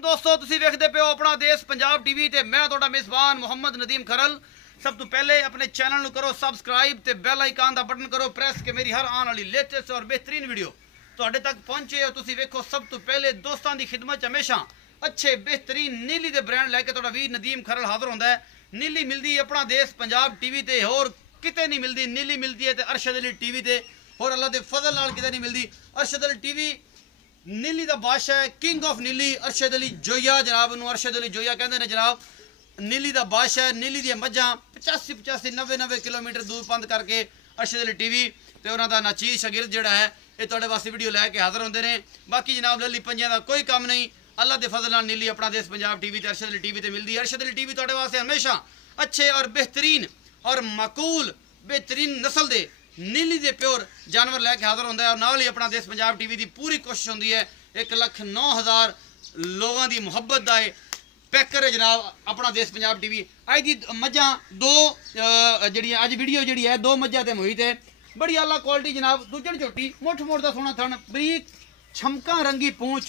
ਸਲਾਮ ਦੋਸਤੋ, ਤੁਸੀਂ ਵੇਖਦੇ ਪਿਓ ਆਪਣਾ ਦੇਸ਼ ਪੰਜਾਬ ਟੀਵੀ ਤੇ ਮੈਂ ਤੁਹਾਡਾ ਮੇਜ਼ਬਾਨ ਮੁਹੰਮਦ ਨਦੀਮ ਖਰਲ। ਸਭ ਤੋਂ ਪਹਿਲੇ ਆਪਣੇ ਚੈਨਲ ਨੂੰ ਕਰੋ ਸਬਸਕ੍ਰਾਈਬ ਤੇ ਬੈਲ ਆਈਕਨ ਦਾ ਬਟਨ ਕਰੋ ਪ੍ਰੈਸ ਕਿ ਮੇਰੀ ਹਰ ਆਉਣ ਵਾਲੀ ਲੇਟੈਸਟ ਔਰ ਬਿਹਤਰੀਨ ਵੀਡੀਓ ਤੁਹਾਡੇ ਤੱਕ ਪਹੁੰਚੇ। ਹੋ ਤੁਸੀਂ ਵੇਖੋ ਸਭ ਤੋਂ ਪਹਿਲੇ ਦੋਸਤਾਂ ਦੀ ਖਿਦਮਤ ਹਮੇਸ਼ਾ अच्छे बेहतरीन नीली दे ब्रांड लैके थोड़ा वीर नदीम खरल हाजिर होंदा है। नीली मिलती है अपना देश पंजाब टीवी ते होर किते नहीं मिलती। नीली मिलती है ते अरशद अली टीवी ते होर अल्लाह दे फजल नाल किते नहीं मिलती। अरशद अली टीवी नीली दा बादशाह है, किंग ऑफ नीली अरशद अली जोया जनाब नूं अरशद अली जोया कहंदे ने जनाब। नीली दा बादशाह नीली दी मज्जां 85 90 किलोमीटर दूर पंद करके अरशद अली टीवी ते उन्हां दा नाचीज शागिर्द जिहड़ा है ये तुहाडे वास्ते वीडियो लैके हाजिर होंदे ने। बाकी जनाब लली पंजियां दा कोई काम नहीं। अल्लाह के फजल नाल नीली अपना देश पंजाब टीवी ते अरशद अली टीवी ते मिलती है। अरशद अली टीवी तुहाडे वास्ते हमेशा अच्छे और बेहतरीन और माकूल बेहतरीन नस्ल दे नीली दे प्योर जानवर लैके हाजिर होंदा है। और नाल ही अपना देश पंजाब टीवी की पूरी कोशिश होंदी है 1,09,000 लोगों की मुहब्बत का पैकर है जनाब अपना देश पंजाब टीवी। अज दी मज्जां दो जी अज वीडियो जी है दो मज्जां ते मोहित है बड़ी आला क्वालिटी जनाब। दूजन झोटी मुठ मोड़ का सोना थन बरीक छमका रंगी पूंछ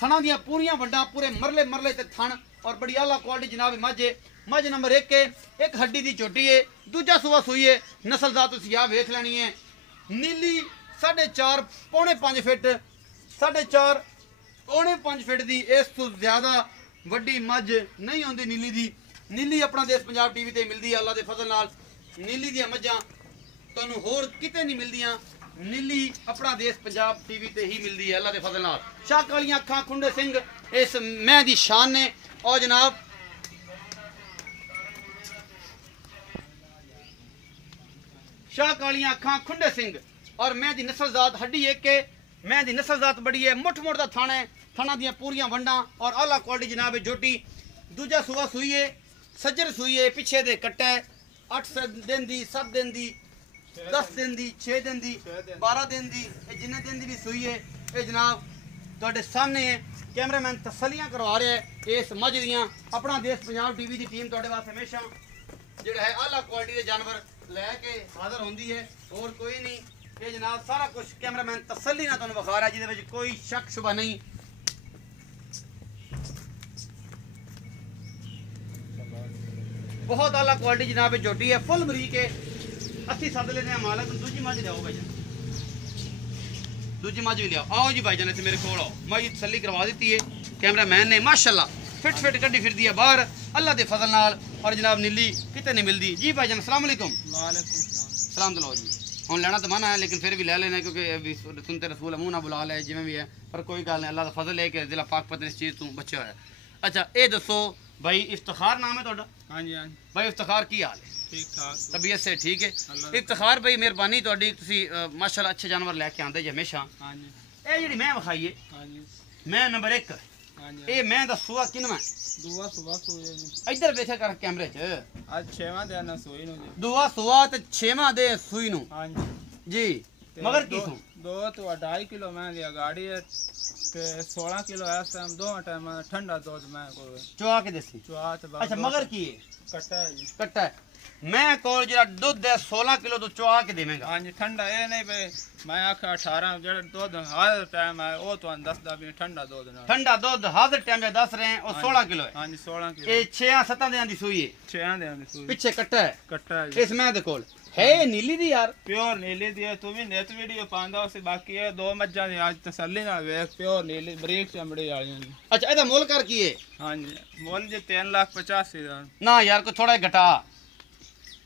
थना दियां पूरियां वड्डां पूरे मरले मरले ते थन और बड़ी आला क्वालिटी जनाब। मझ नंबर एक हड्डी की चोटी है। दूजा सुबह सुई है नस्ल दा तुसीं आ वेख लैनी है। नीली 4.5 पौने 5 फिट 4.5 पौने 5 फिट की इस तो ज़्यादा वड्डी मझ नहीं आती नीली दी। नीली अपना देश पंजाब टीवी ते मिलती है अल्लाह के फजल नाल। नीली दियां मझां तुहानूं होर किते नहीं मिलदियां। नीली अपना देश पंजाब टीवी ते ही मिलती है अल्लाह के फजल नाल। शाह कालियां अखां खुंडे सिंह इस मैं दी शान ने और जनाब शाह कालियां अखां खुंडे सिंह और मैं दी नस्ल जात हड्डी एक है। मैं दी नस्ल जात बड़ी है मुठ मुठ दा थाना है थाना दियां पूरियां वंडां और आला क्वालिटी जनाब जोटी। दूजा सुबह सुई है सज्जर सुई है पिछे दे कट्टा 8 दिन दी 7 दिन दी 10 दिन दी 6 दिन दी 12 दिन दी जिन्ने दिन दी भी सुई है ये जनाब तुहाडे सामने है। कैमरामैन तसलियां करवा रहा है इस मझ दियां। अपना देश पंजाब टीवी की टीम तुहाडे वास्ते हमेशा जिहड़ा है आला क्वालिटी के जानवर लैके हाजिर होंदी है और कोई नहीं। ये जनाब सारा कुछ कैमरामैन तसली ना तुहानूं विखा रहा है जिहदे विच कोई शक शुबा नहीं। बहुत आला क्वालिटी जनाब झोटी है फुल बरीक है। 80 सद लेने मालक दूजी मझ लियाओ भाईजान दूजी मझ भी लियाओ। आओ जी भाईजान इतने मेरे को आओ मैं जी तसली करवा दी है कैमरामैन ने माशाल्लाह फिट कड्डी फिरदी है बाहर अल्लाह के फजल नाल। और जनाब नीली कितने नहीं मिलती जी भाईजान। अस्सलाम वालेकुम। सलाम तो लो जी हम लेना तो मना है लेकिन फिर भी ले लेना क्योंकि सुनते रसूल मुँह ना बुला ले जिमें भी है पर कोई गल नहीं अल्लाह का फजल है कि दिला पाक पता इस चीज़ तू बच्चा है। अच्छा ये दसो भाई इफ्तिखार नाम है तुहाडा? हाँ जी हाँ भाई इफ्तिखार की हाल है? ठीक ठाक तबीयत से ठीक है। इफ्तिखार भाई मेहरबानी तुहाडी तुसीं माशाल्लाह अच्छे जानवर लैके आंदे जी हमेशा। हाँ जी ये जिहड़ी मैं विखाई है हाँ जी मैं नंबर 1 ये मैं दा सुआ किनवा दुआ सुबह सोए जी इधर देखा कर कैमरे च आज 6वां दिन सोई नु जी दुआ सुआ ते 6वां दे सुई नु। हाँ जी मगर की सु 2 तो 2.5 किलो मैं लिया गाड़ी है ते 16 किलो इस टाइम दो टाइम ठंडा दूध मैं को चुआ के देसी चुआ ते। अच्छा मगर की कट्टा है जी कट्टा है मैं कोल जरा दूध है 16 किलो तो चुआ के देवेंगा। हां जी ठंडा ये नहीं भाई मैं आख 18 जड़ा दूध हर टाइम है ओ तो 10 भी ठंडा दूध हर टाइम में 10 रहे हैं और 16 किलो है। हां जी 16 किलो ये 6-7 दिन दी सुई है 6 दिन दी सुई पीछे कट्टा है इस मैं दे कोल है नीली दी यार प्योर नीली दी है। तू भी नेट वीडियो पांदा उसे बाकी है दो मज्जां दी आज तसल्ली ना वेख प्योर नीली बरीक चमड़ी वाली। अच्छा एदा मोल कर की है? हां जी मोल जे 3,85,000 ना यार को थोड़ा घटा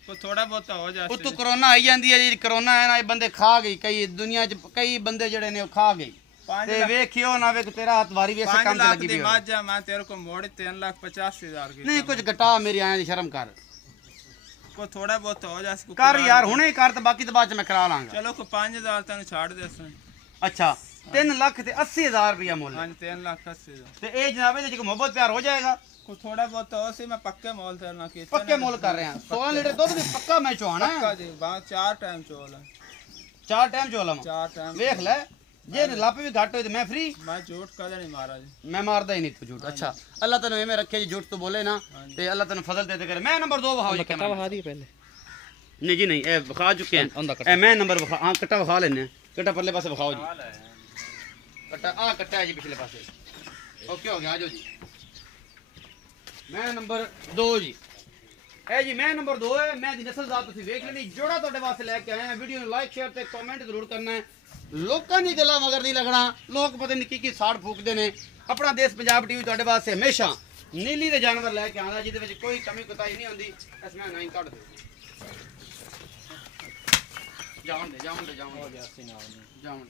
को थोड़ा बहुत हो जाए तो कोरोना आई जाती है जी कोरोना है ना ये बंदे खा गई कई दुनिया च कई बंदे जड़े ने खा गई ते वेखियो ना वेख तेरा हाथ वारी वैसे काम ते लगी भी माजा मैं तेरे को मोड़ 3,85,000 की नहीं कुछ घटा मेरी आया दी शर्म कर को थोड़ा बहुत हो जाए कर यार हुणे कर तो बाकी तो बाद में करा लांगा। चलो को 5,000 तने छाड़ दे। अच्छा 3,80,000 रुपया मोल। हां 3,80,000 ते ए जनाब दे जो मोहब्बत प्यार हो जाएगा को थोड़ा बहुत तो से मैं पक्के मोल करना की पक्के मोल कर रहे हैं 16 लीटर दूध भी पक्का मैं चोना है पक्का जी 4 टाइम चोल है 4 टाइम चोला 4 टाइम देख ले जे लाप भी घट हो तो मैं फ्री मैं झूठ कदे नहीं मारा जी मैं मारदा ही नहीं तू झूठ। अच्छा अल्लाह तने में रखे जी झूठ तो बोले ना ते अल्लाह तने फजल दे करे। मैं नंबर 2 बहाओ जी कट्टा बहा दी पहले नहीं जी नहीं ए बखा चुके हैं ए मैं नंबर बखा हां कट्टा बखा लेने कट्टा परले पासे बखाओ जी कट्टा आ कट्टा है जी पिछले पासे ओके हो गया आ जाओ जी। मैं नंबर 2 जी है जी, मैं नंबर 2 है। मैं दी नस्ल ज़ात तुसीं वेख लेनी, जोड़ा तुहाडे वास्ते लैके आए हैं। वीडियो नूं लाइक शेयर ते कमेंट जरूर करना है। लोकां दी गल्लां मगर नहीं लगना, लोग पता नहीं की साड़ फूकदे ने। अपना देश पंजाब टीवी तुहाडे वास्ते हमेशा नीली दे जानवर लैके आंदा, जिहदे विच कोई कमी कोताही नहीं होंदी। इस मैं नहीं कट दे जावन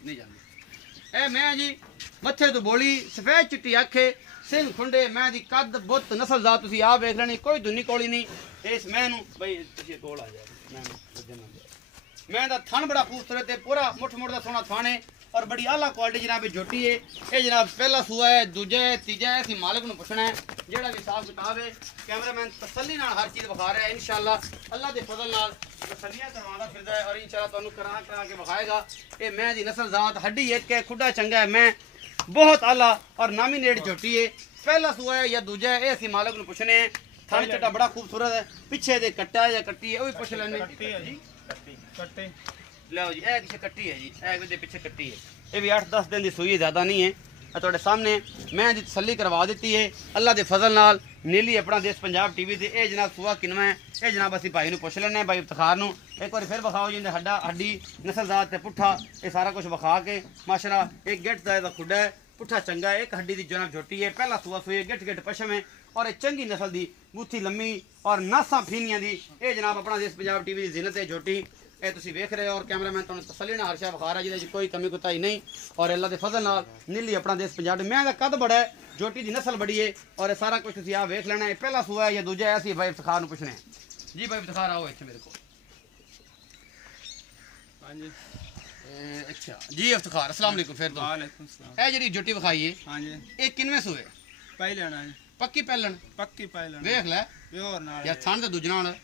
नहीं जाने ए मैं जी मत्थे तो बोली सफेद चिट्टी अखे सिंह खुंडे मैं दी कद बुत नस्ल दा तुसी आप वेख लेनी, कोई दुनी कोली नहीं इस मैं नू भाई तुसी कोल आ जाओ। मैं दा थन बड़ा खूबसूरत है, पूरा मुठ मुठ दा सोना थन है और बड़ी आला क्वालिटी जनाब झोटी है। ये जनाब पहला सूआ है, दूजा है, तीजा है। असीं मालिक नू पुछना है, जेड़ा भी हिसाब किताब है कैमरामैन तसल्ली नाल हर चीज़ विखा रहा है। इंशाअल्लाह अल्लाह दे फजल नाल तसल्लियां करवांदा फिरदा है और इंशाअल्लाह तुहानू करा के विखाएगा। ये मैं दी नस्ल ज़ात हड्डी एक है, खुडा चंगा है, मैं बहुत आला और नामीनेट झोटी है। पहला सूआ है या दूजा है, ये असीं मालिक नू पुछने हैं। थन चट्टा बड़ा खूबसूरत है, पिछे दे कट्टा है या कट्टी है वो भी पुछ लैने जी। लो जी ए किसे कट्टी है जी, ए दे पीछे कट्टी है। ये भी 8-10 दिन की सूई ज़्यादा नहीं है। तुहाडे सामने मैं दी तसल्ली करवा दी है अल्लाह के फजल नाल। नीली अपना देश पंजाब टीवी से ये जनाब सूआ किनवा है, ये जनाब असीं भाई नूं पुछ लैने भाई इफ्तिखार नूं। एक बार फिर विखाओ जी हड्डा हड्डी नस्ल ज़ात ते पुट्ठा ये सारा कुछ विखा के माशाअल्लाह। एक गेट दा खुडा है, पुट्ठा चंगा है, एक हड्डी की जनाब झोटी है, पहला सूआ सूई गेट गेट पशम है और एक चंगी नस्ल की बूथी लम्मी और नासा फीनियां दी। ये जनाब अपना देश पंजाब टीवी की जिनत है झोटी। ये तुसीं वेख रहे हो और कैमरामैन तुहानूं तसल्ली नाल हर शै विखा रहा है, जिहदे कोई कमी कोताही नहीं। और अल्लाह के फजल नाल नीली अपना देश पंजाब मैं दा कद बड़ा है, झोटी की नस्ल बड़ी है और ये सारा कुछ तुसीं आप वेख लेना है। पहला सूआ है या दूजा है, असीं भाई इफ्तिखार नूं पुछने जी। भाई इफ्तिखार आओ इत्थे मेरे को। हाँ जी अच्छा जी इफ्तिखार अस्सलाम वालेकुम। फिर तो वालेकुम सलाम। ए जेहड़ी झोटी विखाई है हां जी, ये किनवें सूए पहलण है? पक्की पहलण? पक्की पहलण देख ले प्योर नाल या थान ते दूजना नाल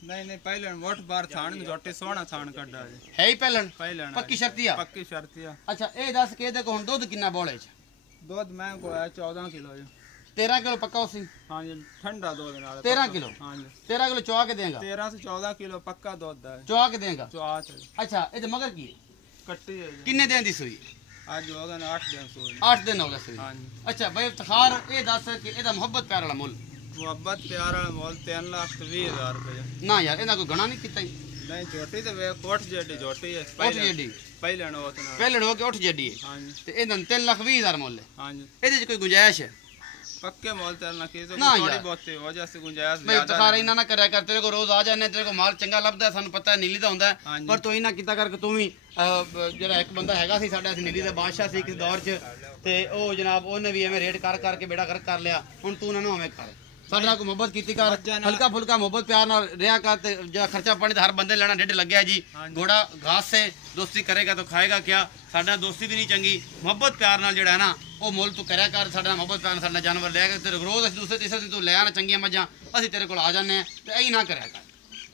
नहीं पहलण वोट बार थान झोटी सोना थान कड्डा है ही पहलण पहलण पक्की शर्तिया? पक्की शर्तिया। अच्छा ए दस के दे कोन दूध कितना बोले छ? दूध मैं को है 14 किलो है। 13 किलो पक्का उसी? हां जी ठंडा दूध नाल 13 किलो? हां जी 13 किलो चुआ के देगा? 13 से 14 किलो पक्का दूध है, चुआ के देगा? चुआ है। अच्छा ए ते मगर की कट्टी है किन्ने दिन दी सुई? आज हो गए 8 दिन सोई। 8 दिन हो गए सुई। हां जी अच्छा भाई इफ्तिखार ए दस के एदा मोहब्बत प्यार वाला मुल? मोहब्बत प्यार वाला मुल 3,20,000 रुपए। ना यार एदा कोई गणा नहीं कीता ही? नहीं झोटी ते वे कोट जेडी झोटी है पहलण हो तना पहलण हो के उठ जेडी है। हां जी ते एदा 3,20,000 मुल है। हां जी एदे च कोई गुंजाइश है? पक्के मोल चलना की तो ना थोड़ी यार। बहुत हो जैसे गुंजाइश मैं ज्यादा इफ्तिखार इना ना करया कर, तेरे को रोज आ जाने, तेरे को माल चंगा लभदा है, सानू पता है नीली दा हुंदा हाँ है। जी। पर तू इना कीता कर कि तू भी जेड़ा एक बंदा हैगा सी साडा नीली दा बादशाह सी किस दौर च, ते ओ जनाब ओने भी एवें रेट कर के बेड़ा गर्क कर लिया। हुण तू ना हमें कर साडे नाल को मोहब्बत कीती कर, हल्का फुल्का मोहब्बत प्यार नाल रिया कर। ते जो खर्चा पानी तो हर बंदे लेना ढिड लग्या जी। घोड़ा घास से दोस्ती करेगा तो खाएगा क्या? साडा दोस्ती भी नहीं चंगी, मोहब्बत प्यार नाल जेड़ा है ना वो मुल तू करया कर। साडा मोहब्बत प्यार साडा जानवर लिया कर, तेरे रोज असीं दूसरे तीसरे दिन तू ले आना चंगियां मज्जां, असीं तेरे कोल आ जाने ते ऐ ना करया कर।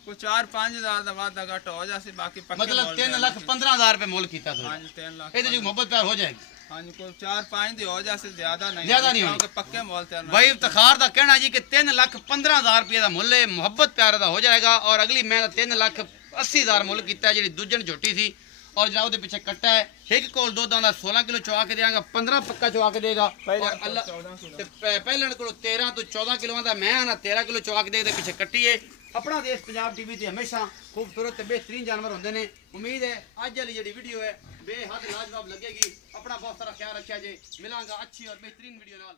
कुछ 4-5 हज़ार दा वादा घट हो जासी, बाकी पक्के मतलब 3,15,000 रुपए मोल कीता तू? हां जी 3 लाख। ਇਹਦੇ ਚ ਮੁਹੱਬਤ ਪਿਆਰ ਹੋ ਜਾਏਗੀ? हां जी कोई 4-5 दी हो जासी, ज्यादा नहीं होनी। क्योंकि पक्के मोल ते भाई इफ्तिखार दा कहना जी कि 3,15,000 रुपए दा मुੱਲ है, ਮੁਹੱਬਤ प्यार दा हो जाएगा। और अगली मैं 3,80,000 मुੱਲ कीता है, जेडी दूजन झोटी सी और जनाब ਉਹਦੇ ਪਿੱਛੇ ਕੱਟਾ है। एक कोल दुध आंदा 16 किलो चुआ के देगा, 15 पक्का चुआ के देगा। और अल्लाह ते पहलण को 13 तो 14 किलो दा मैं आना 13 किलो चुआ के देगा। पिछे कट्टी है। अपना देश पंजाब टीवी ते हमेशा खूबसूरत ते बेहतरीन जानवर होंदे ने। उम्मीद है अज वाली जेडी वीडियो है बेहद लाजवाब लगेगी। अपना बहुत सारा ख्याल रखिया जे, मिलांगा अच्छी और बेहतरीन वीडियो नाल।